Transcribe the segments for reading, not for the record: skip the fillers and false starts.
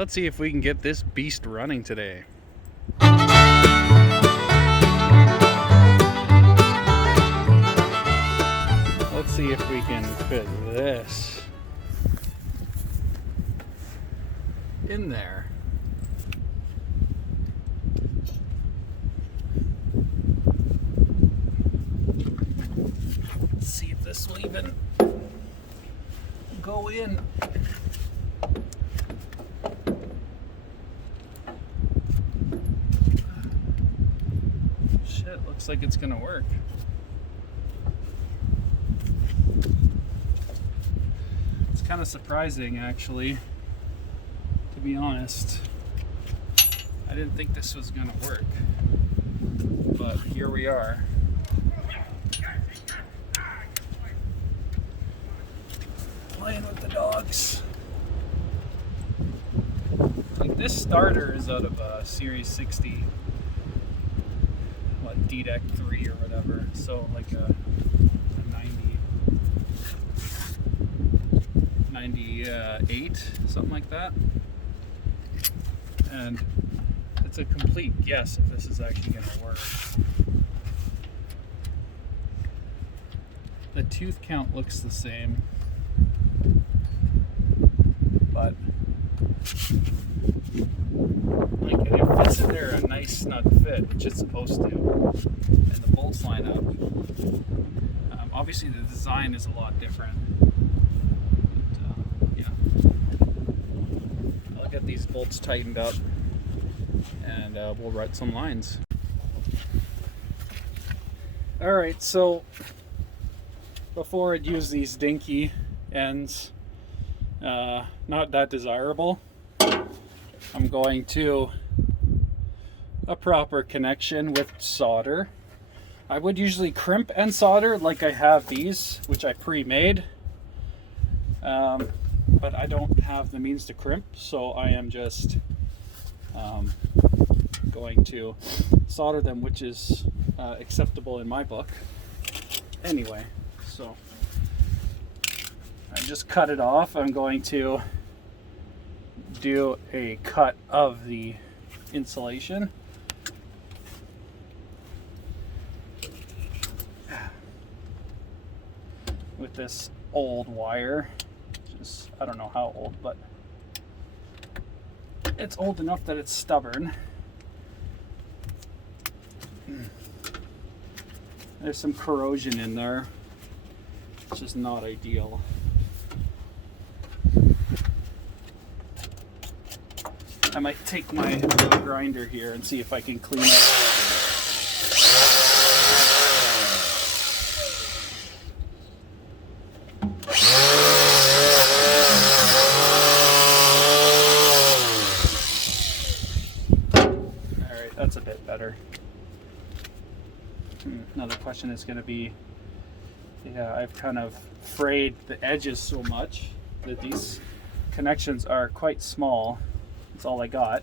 let's see if we can get this beast running today. Let's see if we can fit this in there. Let's see if this will even go in. Shit, looks like it's gonna work. It's kind of surprising, actually, to be honest. I didn't think this was gonna work, but here we are. Playing with the dogs. Like, this starter is out of a Series 60, what, D-Deck 3 or whatever. So like a 98, something like that. And it's a complete guess if this is actually going to work. The tooth count looks the same, but like, it fits in there a nice snug fit, which it's supposed to, and the bolts line up. Obviously the design is a lot different, but, yeah, I'll get these bolts tightened up and we'll run some lines. Alright, so before I'd use these dinky ends, not that desirable, I'm going to a proper connection with solder. I would usually crimp and solder like I have these, which I pre-made, but I don't have the means to crimp, so I am just going to solder them, which is acceptable in my book. Anyway, so I just cut it off. I'm going to do a cut of the insulation. With this old wire, just, I don't know how old, but it's old enough that it's stubborn. There's some corrosion in there, which is not ideal. I might take my grinder here and see if I can clean it. Alright, that's a bit better. Another question is going to be, yeah, I've kind of frayed the edges so much that these connections are quite small. That's all I got.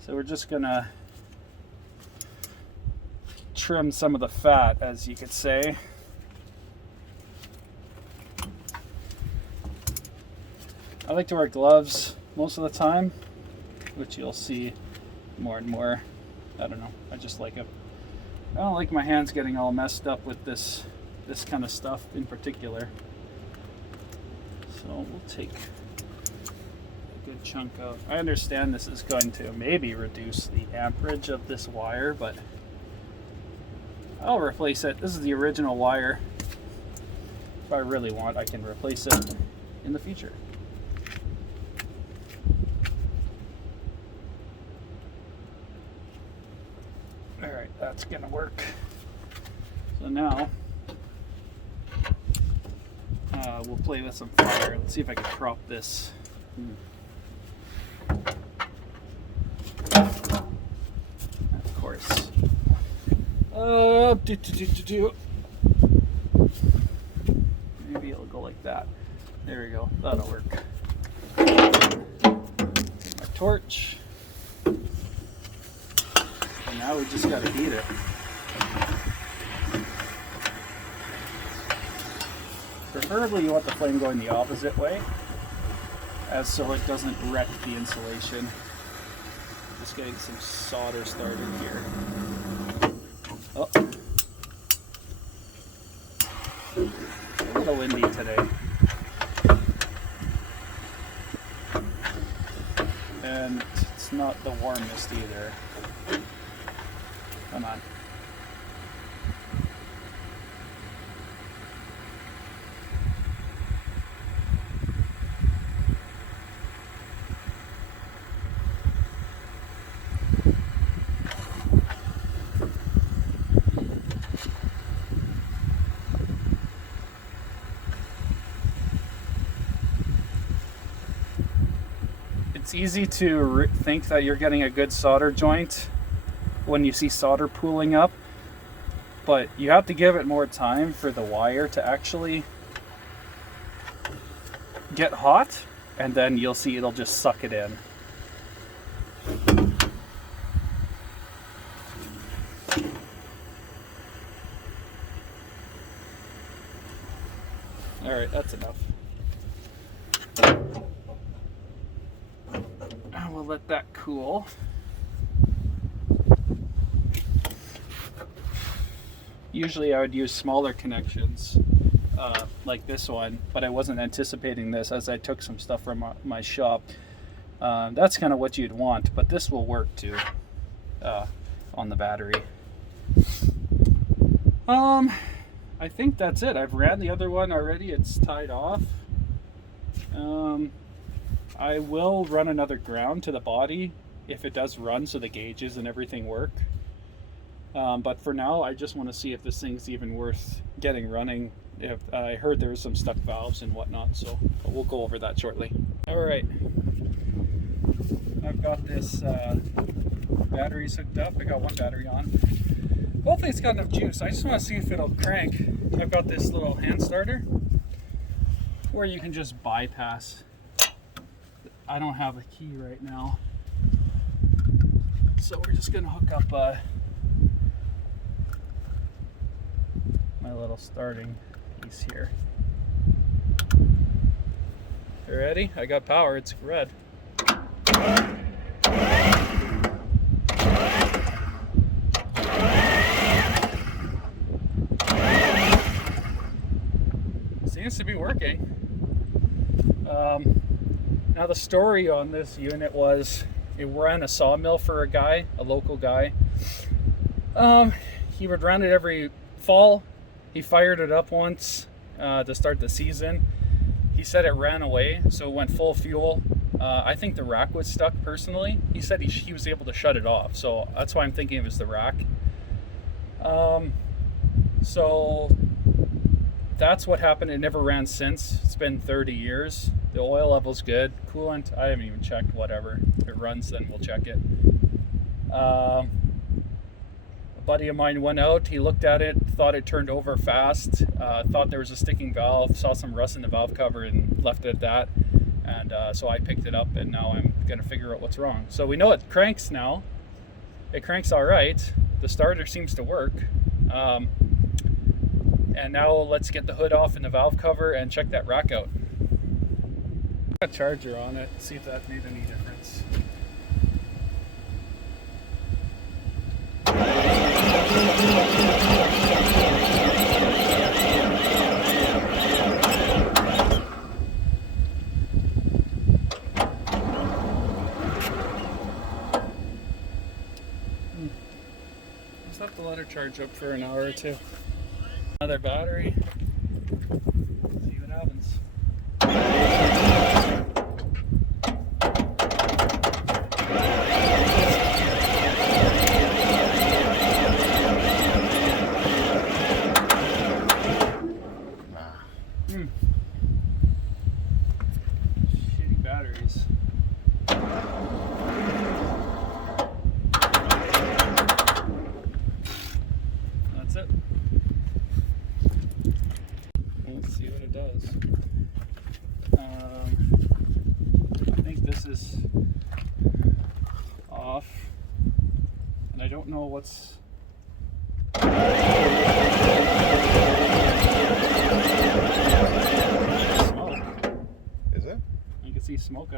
So we're just gonna trim some of the fat, as you could say. I like to wear gloves most of the time, which you'll see more and more. I don't know, I just like it. I don't like my hands getting all messed up with this kind of stuff in particular. So we'll take good chunk of, I understand this is going to maybe reduce the amperage of this wire, but I'll replace it. This is the original wire. If I really want, I can replace it in the future. Alright, that's gonna work. So now we'll play with some fire. Let's see if I can prop this. Of course. Maybe it'll go like that. There we go. That'll work. Take my torch. And now we just gotta heat it. Preferably you want the flame going the opposite way. as so it doesn't wreck the insulation. Just getting some solder started here. Oh. A little windy today. And it's not the warmest either. Come on. It's easy to think that you're getting a good solder joint when you see solder pooling up, but you have to give it more time for the wire to actually get hot, and then you'll see it'll just suck it in. All right, that's enough. We'll let that cool. Usually I would use smaller connections like this one, but I wasn't anticipating this as I took some stuff from my shop. That's kind of what you'd want, but this will work too on the battery. I think that's it. I've ran the other one already. It's tied off. I will run another ground to the body if it does run, so the gauges and everything work. But for now, I just want to see if this thing's even worth getting running. If I heard there was some stuck valves and whatnot, so we'll go over that shortly. All right, I've got this batteries hooked up. I got one battery on. Hopefully it's got enough juice. I just want to see if it'll crank. I've got this little hand starter where you can just bypass. I don't have a key right now, so we're just gonna hook up my little starting piece here. You ready? I got power. It's red. Seems to be working. Now the story on this unit was it ran a sawmill for a guy, a local guy. He would run it every fall. He fired it up once to start the season. He said it ran away, so it went full fuel. I think the rack was stuck personally. He said he was able to shut it off, so that's why I'm thinking it was the rack. So that's what happened. It never ran since. It's been 30 years. The oil level's good. Coolant, I haven't even checked. Whatever. If it runs, then we'll check it. A buddy of mine went out. He looked at it, thought it turned over fast, thought there was a sticking valve, saw some rust in the valve cover, and left it at that. And so I picked it up, and now I'm going to figure out what's wrong. So we know it cranks now. It cranks all right. The starter seems to work. And now let's get the hood off and the valve cover and check that rack out. Got a charger on it, see if that made any difference. Just have to let her charge up for an hour or two. Another battery. See what happens. Shitty batteries. That's it. Let's see what it does. I think this is off, and I don't know what's. Smoke. Is it? You can see smoke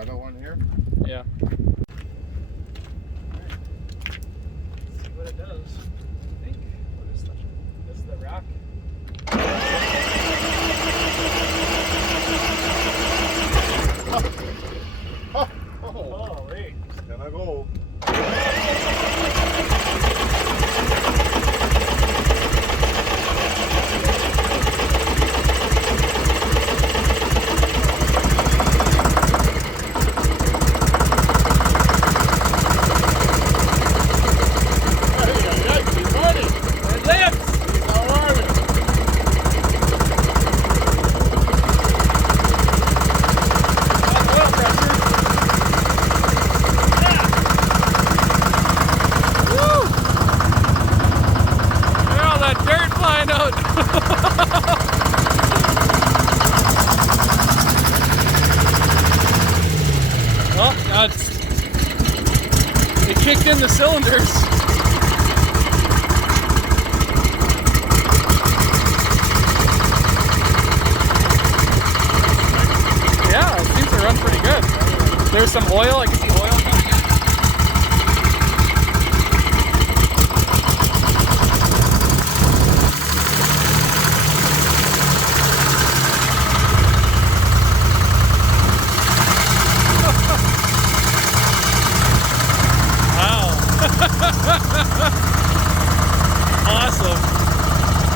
Another one here? Yeah. Alright. Let's see what it does. I think. What is this is the rack. Oh, wait. It's gonna go. It kicked in the cylinders. Yeah, it seems to run pretty good. There's some oil, I can see oil coming in. Awesome.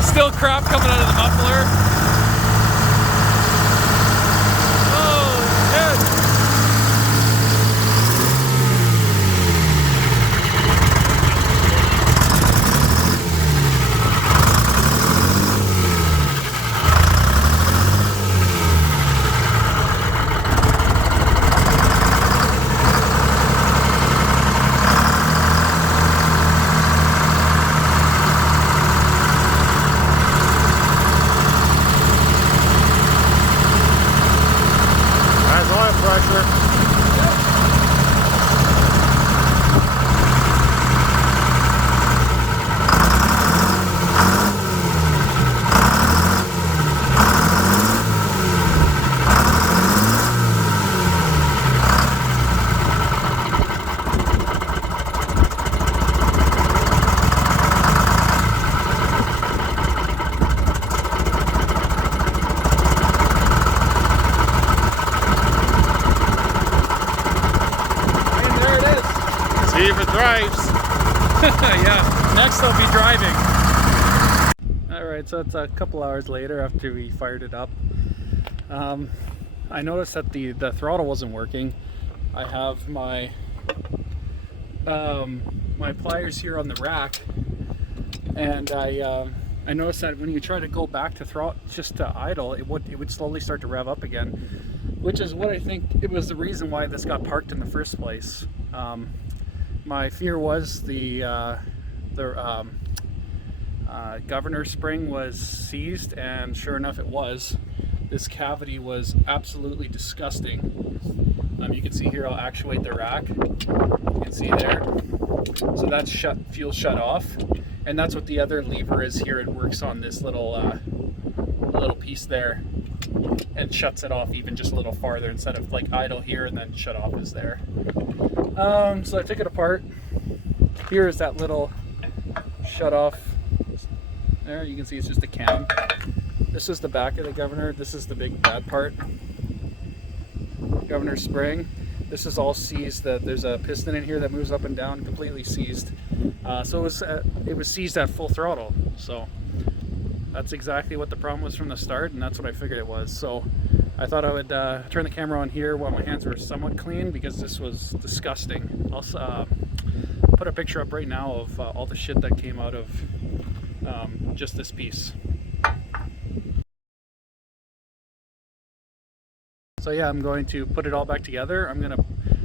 Still crap coming out of the muffler. Oh, shit. See if it drives. Yeah, next I'll be driving. Alright, so it's a couple hours later after we fired it up. I noticed that the throttle wasn't working. I have my my pliers here on the rack, and I noticed that when you try to go back to throttle, just to idle, it would slowly start to rev up again, which is what I think it was the reason why this got parked in the first place. My fear was the governor spring was seized, and sure enough it was. This cavity was absolutely disgusting. You can see here, I'll actuate the rack. You can see there. So that's fuel shut off, and that's what the other lever is here. It works on this little piece there and shuts it off even just a little farther, instead of like idle here and then shut off is there. So I took it apart. Here is that little shut off. There you can see it's just a cam. This is the back of the governor. This is the big bad part. Governor spring. This is all seized. There's a piston in here that moves up and down, completely seized. So it was seized at full throttle. So that's exactly what the problem was from the start, and that's what I figured it was. So I thought I would turn the camera on here while my hands were somewhat clean, because this was disgusting. I'll put a picture up right now of all the shit that came out of just this piece. So yeah, I'm going to put it all back together. I'm going to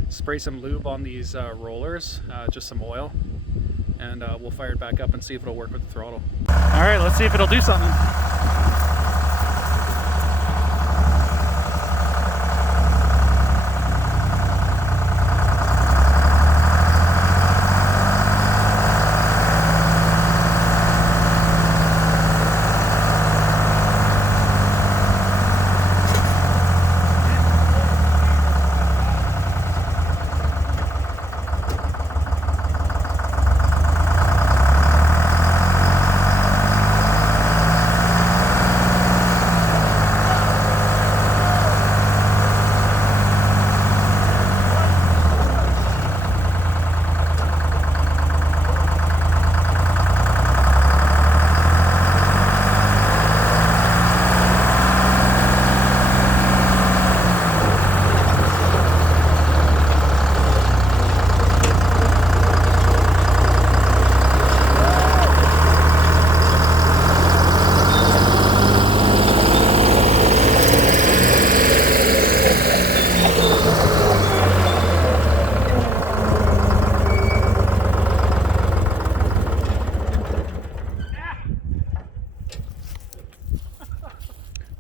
spray some lube on these rollers, just some oil, and we'll fire it back up and see if it'll work with the throttle. Alright, let's see if it'll do something.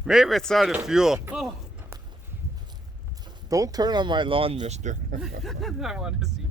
Maybe it's out of fuel. Oh, Don't turn on my lawn, mister. I want to see.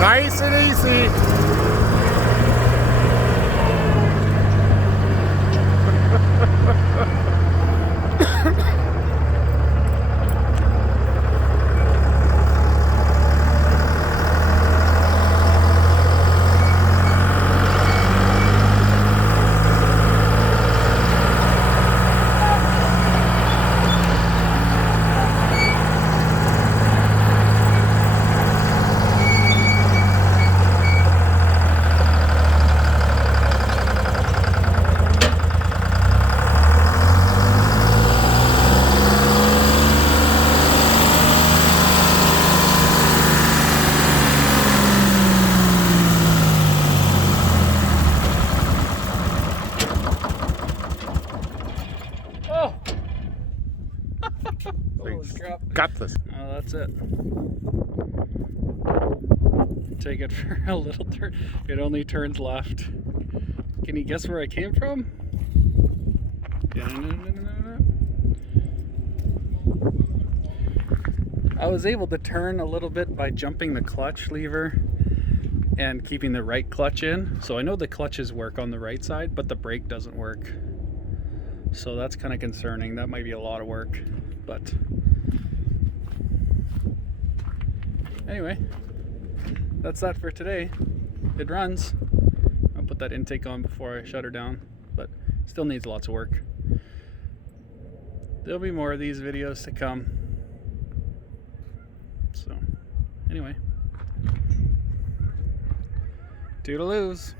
Nice and easy. Oh! Holy crap. Got this. Oh, that's it. Take it for a little turn. It only turns left. Can you guess where I came from? I was able to turn a little bit by jumping the clutch lever and keeping the right clutch in. So I know the clutches work on the right side, but the brake doesn't work. So that's kind of concerning. That might be a lot of work, but anyway, that's that for today. It runs. I'll put that intake on before I shut her down, but still needs lots of work. There'll be more of these videos to come. So anyway, toodaloos.